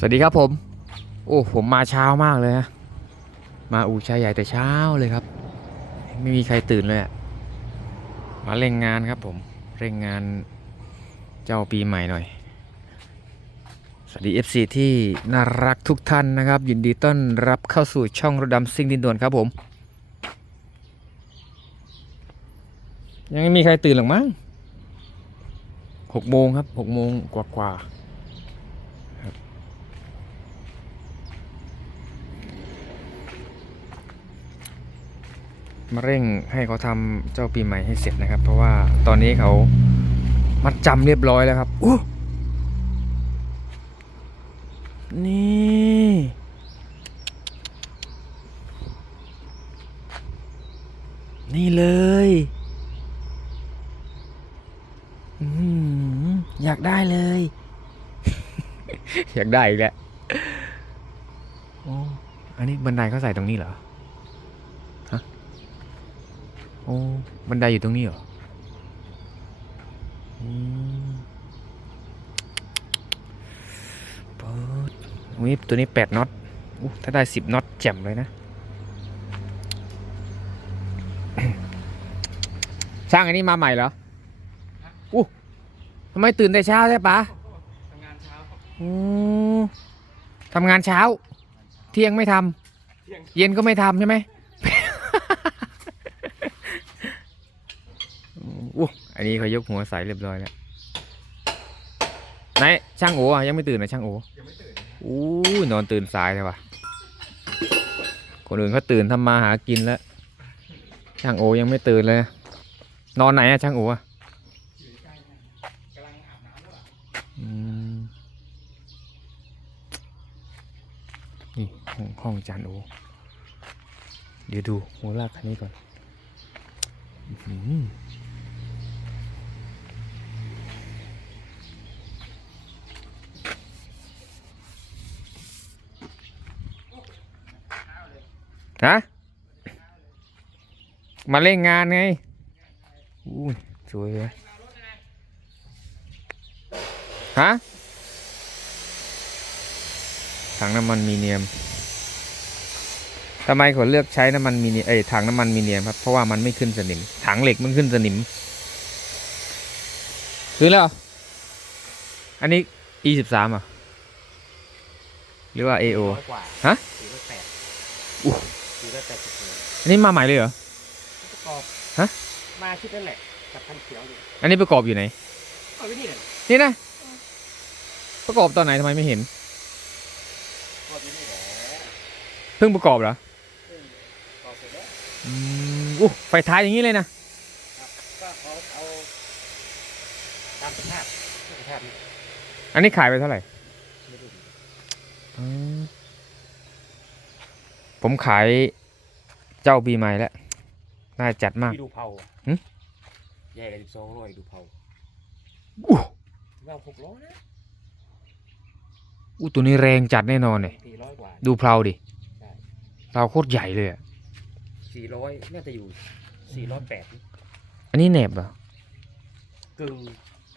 สวัสดีครับผม โอ้ผมมาเช้ามากเลยนะมาอูชายใหญ่แต่เช้าเลยครับ ไม่มีใครตื่นเลยอะมาเร่งงานครับผมเร่งงานเจ้าปีใหม่หน่อย สวัสดี FC ที่น่ารักทุกท่านนะครับ ยินดีต้อนรับเข้าสู่ช่องระดำซิ่งดินด่วนครับผม ยังไม่มีใครตื่นหรอกมั้งหกโมงครับหกโมงกว่ากว่าๆครับ มาเร่งให้เขาทำเจ้าปีใหม่ให้เสร็จนะครับ เพราะว่าตอนนี้เขามัดจำเรียบร้อยแล้วครับอู้นี่นี่เลยอยากได้เลย อยากได้อีกแล้วโอ้อันนี้บันไดเขาใส่ตรงนี้เหรอ ฮะ โอ้บันไดอยู่ตรงนี้เหรออืมเปิดอุ้ยตัวนี้แปดน็อตอถ้าได้สิบน็อตแจ่มเลยนะช่างอันนี้มาใหม่เหรออู้ทำไมตื่นแต่เช้าใช่ปะทำงานเช้าครับโอ้ทำงานเช้า เที่ยงไม่ทำเย็นก็ไม่ทำใช่ไหม อันนี้เขายกหัวใสเรียบร้อยแล้วไหนช่างโอ๋ยังไม่ตื่นนะช่างโอ๋ยังไม่ตื่นอู้ยนอนตื่นสายเลยวะคนอื่นเขาตื่นทำมาหากินแล้ว ช่างโอยังไม่ตื่นเลย นอนไหนอะช่างโออะอยู่ใกล้ๆกำลังอาบน้ำด้วยอืมนี่ห้องห้องจานโอ เดี๋ยวดูหัวลากคันนี้ก่อนอื้อหือ ฮะมาเล่นงานไงอู้ยสวยเลยฮะถังน้ำมันมีเนียมทำไมเขาเลือกใช้น้ำมันมีเนียมเอ้ยถังน้ำมันมีเนียมครับเพราะว่ามันไม่ขึ้นสนิม ถังเหล็กมันขึ้นสนิมคือแล้วเหรออันนี้ e สิบสามอะ หรือว่า ao ร้อยกว่าฮะสี่ร้อยแปดอู้สี่ร้อยแปดสิบเลยอันนี้มาใหม่เลยเหรอ ประกอบฮะ มาชุดนั่นแหละกับพันเขียวอยู่อันนี้ประกอบอยู่ไหน เอาไว้นี่เลยนี่นะ ประกอบตอนไหนทำไมไม่เห็นประกอบไว้นี่แหละเพิ่งประกอบเหรออืมประกอบเสร็จแล้วอืมอู้ไฟท้ายอย่างนี้เลยนะ ครับก็เขาเอาตามสภาพสภาพนี้อันนี้ขายไปเท่าไหร่ไม่รู้อืม ผมขายเจ้าปีใหม่แล้ว น่าจัดมาก พี่ดูเผาอะหึ ใหญ่เลยสิบสองร้อยดูเผาอู้เราหกร้อยนะอู้ตัวนี้แรงจัดแน่นอนเลยสี่ร้อยกว่า ดูเพลาดิใช่ เพลาโคตรใหญ่เลยอะสี่ร้อยน่าจะอยู่สี่ร้อยแปดอันนี้แหนบเหรอกึ่ง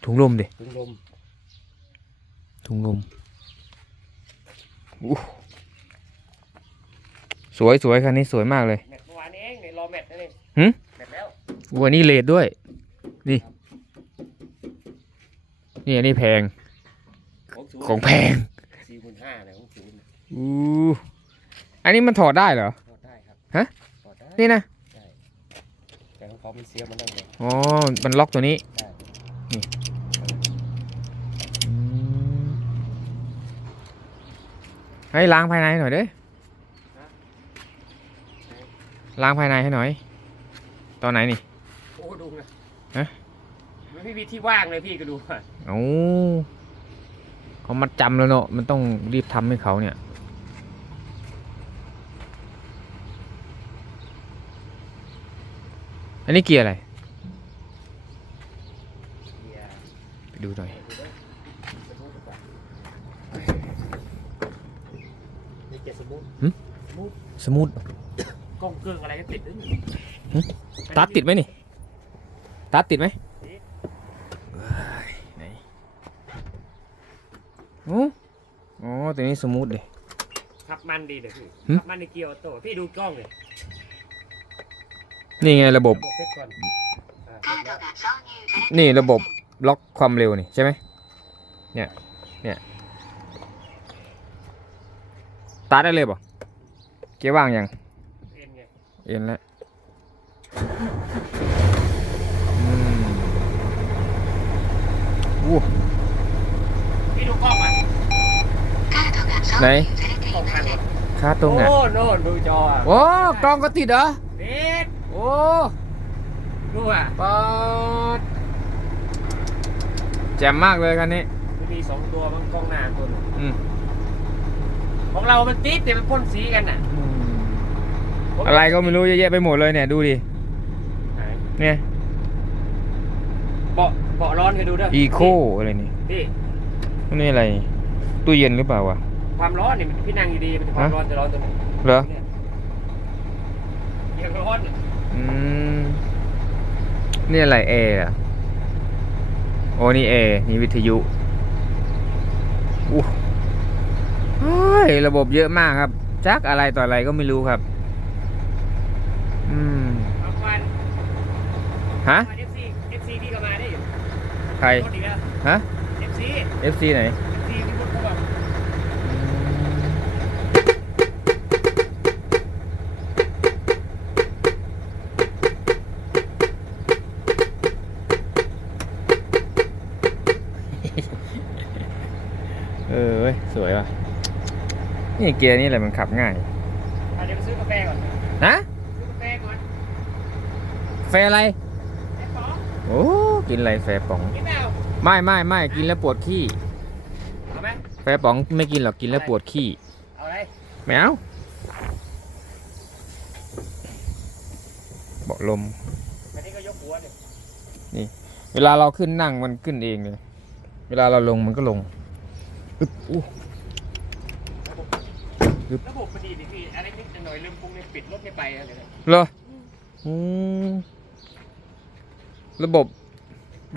ถุงลมดิ กึ่งลมถุงลมอู้ สวยสวยคันนี้สวยมากเลยแมทเมื่อวานนี้เองเนี่ยรอแมทนั่นเองหึแมทแล้วอู้อันนี้เลดด้วย นี่ นี่อันนี้แพง ของสูงของแพงสี่หมื่นห้าเลยของสูงอู้อันนี้มันถอดได้เหรอ ถอดได้ครับ ฮะ ถอดได้ นี่นะใช่แต่ของเขามันเสียมันนั่นเลยอ๋อ มันล็อกตัวนี้ได้อืมให้ล้างภายในหน่อยเด้ ล้างภายในให้หน่อย ตอนไหนนี่ โอ้ดูนะฮะ มันไม่มีที่ว่างเลยพี่ก็ดูอะเอ้าเขามัดจำแล้วเนอะมันต้องรีบทำให้เขาเนี่ย อันนี้เกียร์อะไรเกียร์ไปดูหน่อยดูด้วยสมูทดีกว่านี่เกียร์สมูทหึ สมูทสมูท กล้องเกลืองอะไรก็ติดด้วยนี่หึตัดติดไหมนี่ตัดติดไหมติดไหนโอ้อ๋อตัวนี้สมูทเลยขับมันดีเลยพี่หึขับมันในเกียร์ออโต้พี่ดูกล้องเลยนี่ไงระบบระบบเซ็ตก่อนอ่าเสร็จแล้วนี่ระบบล็อกความเร็วนี่ใช่ไหมเนี่ย เนี่ยตาร์ทได้เลยป่ะเกียร์ว่างยัง เอ็นไงเอ็นแล้วอืมวู้พี่ดูกล้องอะไหนกล้องคันเหรอค่าตรงอะโอ้โน่นดูจออะโอ้กล้องก็ติดเหรอเด็ดโอ้ดูอะปอดแจ่มมากเลยคันนี้มันมีสองตัวมันกล้องหน้าตัวหนึงอืมของเรามันติดแต่มันพ่นสีกันน่ะผม อะไรก็ไม่รู้เยอะแยะไปหมดเลยเนี่ยดูดิ ไหนเนี่ยเบาะเบาะร้อนเคยดูด้วยอีโคอะไรนี่พี่ นี่อะไร ตู้เย็นหรือเปล่าวะ ความร้อนนี่มันพี่นั่งอยู่ดีมันความฮะ ร้อนจะร้อนตรงไหนเหรอ เนี่ยยังร้อนเนี่ยอืม นี่อะไรเออะโอ้นี่เอนี่วิทยุอู้เฮ้ยระบบเยอะมากครับ จักอะไรต่ออะไรก็ไม่รู้ครับ อืม เอาควัน ฮะ เอฟซีเอฟซีพี่ก็มาได้อยู่ใคร รถอีกแล้วฮะ เอฟซี FC ไหนเอฟซีพี่พูดเขาบอกเออเว้ยสวยว่ะ นี่เกียร์นี่แหละมันขับง่าย อะเดี๋ยวไปซื้อกาแฟก่อน ฮะ ซื้อกาแฟก่อน แฟอะไรแอปเป๋อโอ้ กินอะไรแฟป๋อง กินเปล่าไม่ไม่ไม่กินแล้วปวดขี้ เอาไหมแฟป๋องไม่กินหรอกกินแล้วปวดขี้เอาอะไรไม่เอาเบาะลม อันนี้ก็ยกหัวเนี่ยเวลาเราขึ้นนั่งมันขึ้นเองเลย เวลาเราลงมันก็ลงอึ๊บอู้ระบบมันดีดิพี่อะไรนิดหน่อยลืมปรุงเนี่ยปิดรถไม่ไปอะไรเลยเหรออืมระบบ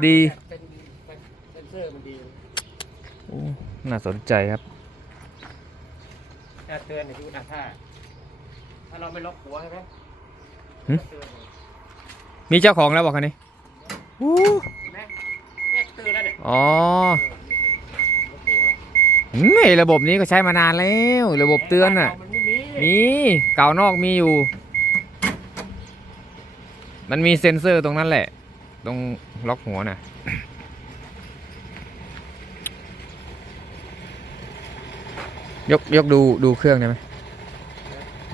ดีเป็นเป็นเซนเซอร์มันดีโอ้น่าสนใจครับจะเตือนในดูนะถ้าถ้าเราไม่ล็อกหัวใช่ไหมหึเตือนเลยมีเจ้าของแล้วบอกคันนี้อู้เห็นไหมเนี่ยเตือนแล้วเนี่ยอ๋อล็อกหัวอืมไอ้ระบบนี้ก็ใช้มานานแล้ว ระบบเตือนอะมันไม่มีมีเก่านอกมีอยู่ มันมีเซ็นเซอร์ตรงนั้นแหละ ตรง ล็อกหัวน่ะยกยกดูดูเครื่องได้ไหม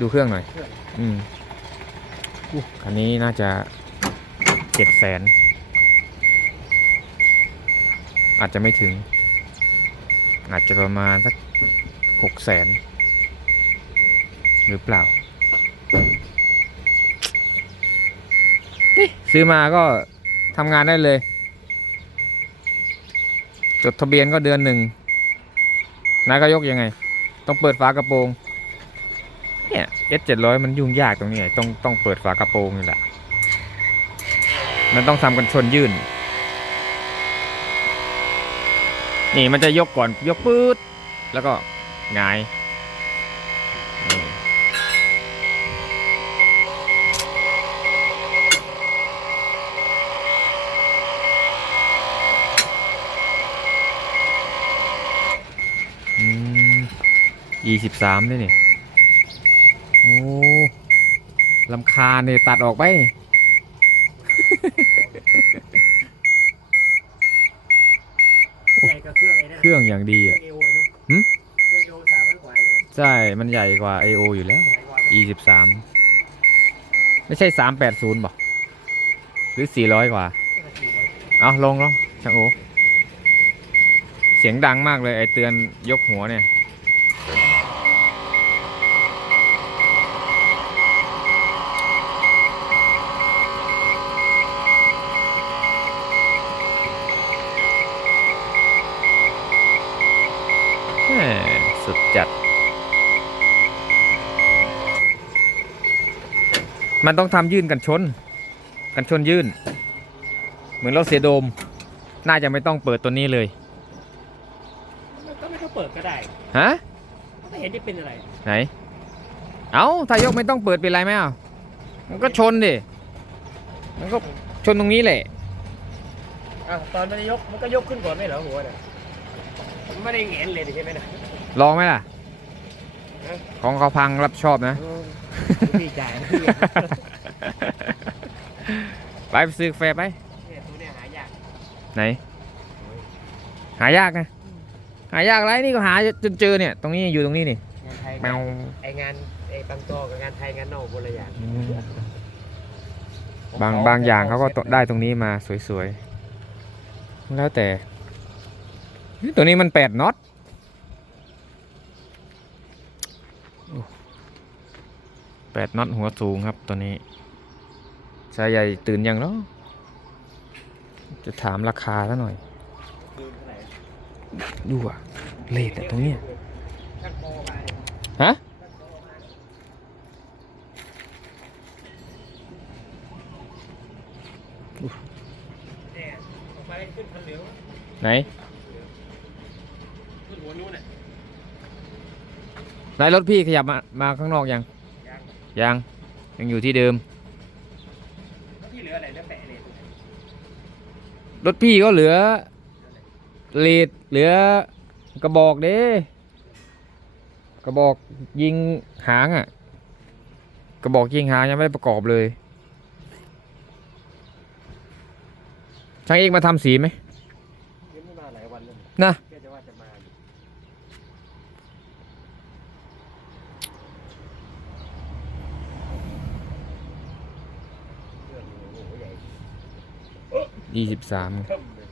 ดูเครื่องหน่อยเครื่องอืมอู้คันนี้น่าจะเจ็ดแสน อาจจะไม่ถึง อาจจะประมาณสักหกแสน หรือเปล่านี่ซื้อมาก็ ทำงานได้เลย จดทะเบียนก็เดือนหนึ่งนายก็ยกยังไง ต้องเปิดฝากระโปรงเนี่ย S 7 0 0มันยุ่งยากตรงนี้ต้องต้องเปิดฝากระโปรงนี่แหละมันต้องทำกันชนยื่น นี่มันจะยกก่อนยกปื๊ดแล้วก็งาย ยี่สิบสามด้วยนี่ โอ้ลำคาญเนี่ยตัดออกไปใหญ่กว่าเครื่องไอ้นั่นเครื่องอย่างดีอะ เอโอไอ้นู้นหึ เครื่องโยสามร้อยกว่าไอ้เนี่ยใช่ มันใหญ่กว่า AO อยู่แล้ว ใหญ่กว่า E สิบสามไม่ใช่สามแปดศูนย์บ่หรือสี่ร้อยกว่า เอาลงลงช่างโอเสียงดังมากเลยไอเตือนยกหัวเนี่ย แหม่ สุดจัด มันต้องทำยื่นกันชน กันชนยื่น เหมือนรถเสียโดม น่าจะไม่ต้องเปิดตัวนี้เลย ก็ไม่ต้องเปิดก็ได้ฮะ ไม่เห็นจะเป็นอะไรไหน เอ้าถ้ายกไม่ต้องเปิดเป็นไรไหมอะมันก็ชนดิ มันก็ชนตรงนี้แหละ อะตอนมันจะยกมันก็ยกขึ้นก่อนไม่เหรอหัวเนี่ยมันไม่ได้แหงนเลยดิใช่ไหมนะ ลองไหมล่ะเอ๊ะของเขาพังรับชอบนะพี่จ่ายนะไปไปซื้อกาแฟไปเนี่ยตัวเนี่ยหายาก ไหน หายากนะหายากไรนี่ก็หาจนเจอเนี่ย ตรงนี้อยู่ตรงนี้นี่งานไทยแมวไองานไอ้บางตอกับงานไทยงานนอกคนละอย่างบางบางอย่างเขาก็ตได้ตรงนี้มาสวยๆ แล้วแต่เฮ้ยตัวนี้มันแปดน็อตโอ้ แปดน็อตหัวสูงครับตัวนี้ชายใหญ่ตื่นยังเนาะจะถามราคาซะหน่อย ดูว่าไหร่ดูอะเลทอะตรงเนี้ยฮะไหนไหนรถพี่ขยับมา มาข้างนอกยัง ยังยังยังอยู่ที่เดิมแล้วที่เหลืออะไรแล้วแปะเลยรถพี่ก็เหลือเลดเหลือกระบอกเด้กระบอกยิงหางอะ กระบอกยิงหางยังไม่ได้ประกอบเลย ช่างเอกมาทำสีไหมยังไม่มาหลายวันแล้วนะ แกจะว่าจะมาอยู่เรื่องโอ้โหใหญ่ ยี่สิบสามเริ่มเลย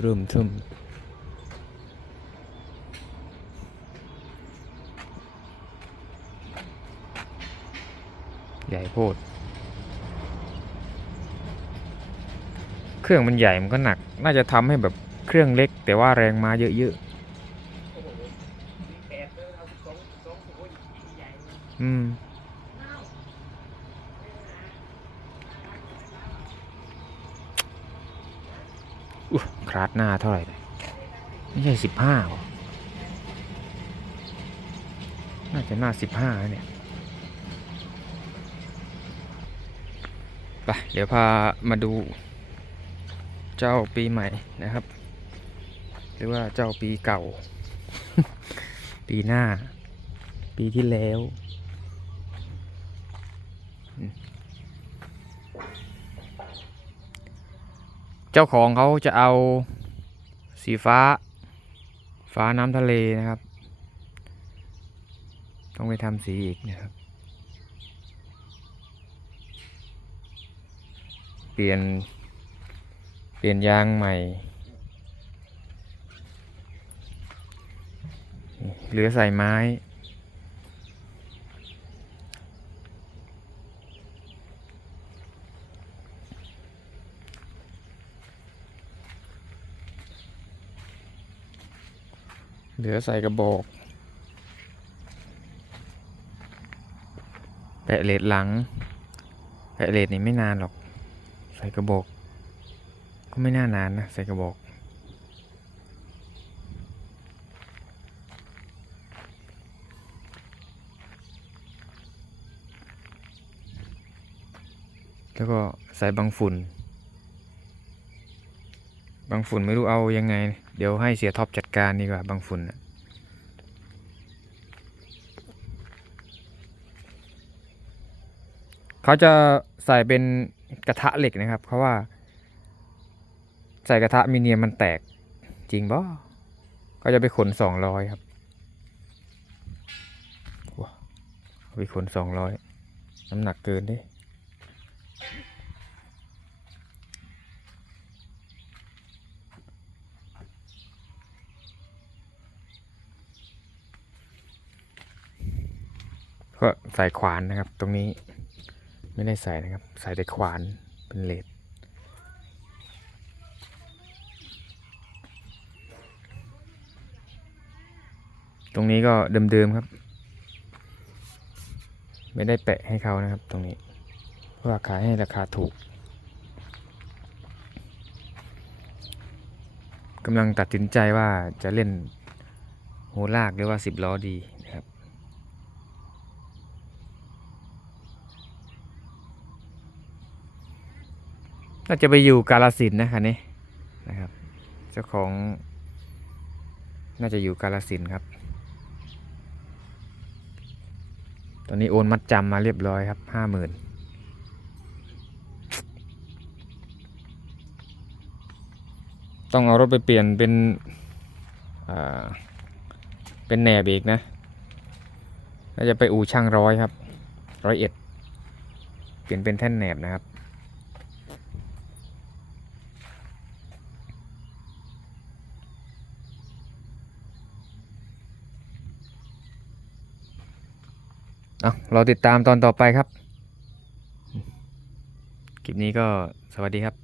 เริ่มทึมใหญ่โพด เครื่องมันใหญ่มันก็หนัก น่าจะทำให้แบบเครื่องเล็ก แต่ว่าแรงมาเยอะอ้โหมีแปดเลยเอาสองสองโอ้ยใหญ่เลย ๆ อืม อุ๊ย คลาดหน้าเท่าไหร่ไม่ใช่สิบห้าหน่าจะหน้าสิบห้าเนี่ยไปเดี๋ยวพามาดูเจ้าปีใหม่นะครับ หรือว่าเจ้าปีเก่า ปีหน้า ปีที่แล้ว เจ้าของเขาจะเอาสีฟ้า ฟ้าน้ำทะเลนะครับ ต้องไปทำสีอีกนะครับ เปลี่ยน เปลี่ยนยางใหม่ เหลือใส่ไม้ เหลือใส่กระบอก แปะเลดหลัง แปะเลดนี่ไม่นานหรอก ใส่กระบอก ก็ไม่น่านานนะ ใส่กระบอก แล้วก็ใส่บังฝุ่น บางฝุ่นไม่รู้เอายังไง เดี๋ยวให้เสียท็อปจัดการดีกว่าบางฝุ่นน่ะเขาจะใส่เป็นกระทะเหล็กนะครับ เพราะว่า ใส่กระทะมีเนียมมันแตกจริงบ่ก็จะไปขนสองร้อยครับว้าเอาไปขนสองร้อยน้ำหนักเกินดิ ก็ใส่ขวานนะครับ ตรงนี้ไม่ได้ใส่นะครับ ใส่แต่ขวานเป็นเลดตรงนี้ก็เดิมๆครับ ไม่ได้แปะให้เขานะครับ ตรงนี้เพราะว่าขายให้ราคาถูกกำลังตัดสินใจว่าจะเล่นหัวลากหรือว่าสิบล้อดี น่าจะไปอยู่กาลสินนะคันนี้นะครับ เจ้าของ น่าจะอยู่กาลสินครับ ตอนนี้โอนมัดจำมาเรียบร้อยครับห้าหมื่นต้องเอารถไปเปลี่ยนเป็นเป็นแหนบอีกนะน่าจะไปอู่ช่างร้อยครับร้อยเอ็ดเปลี่ยนเป็นแท่นแหนบนะครับ เอาเราติดตามตอนต่อไปครับ คลิปนี้ก็สวัสดีครับ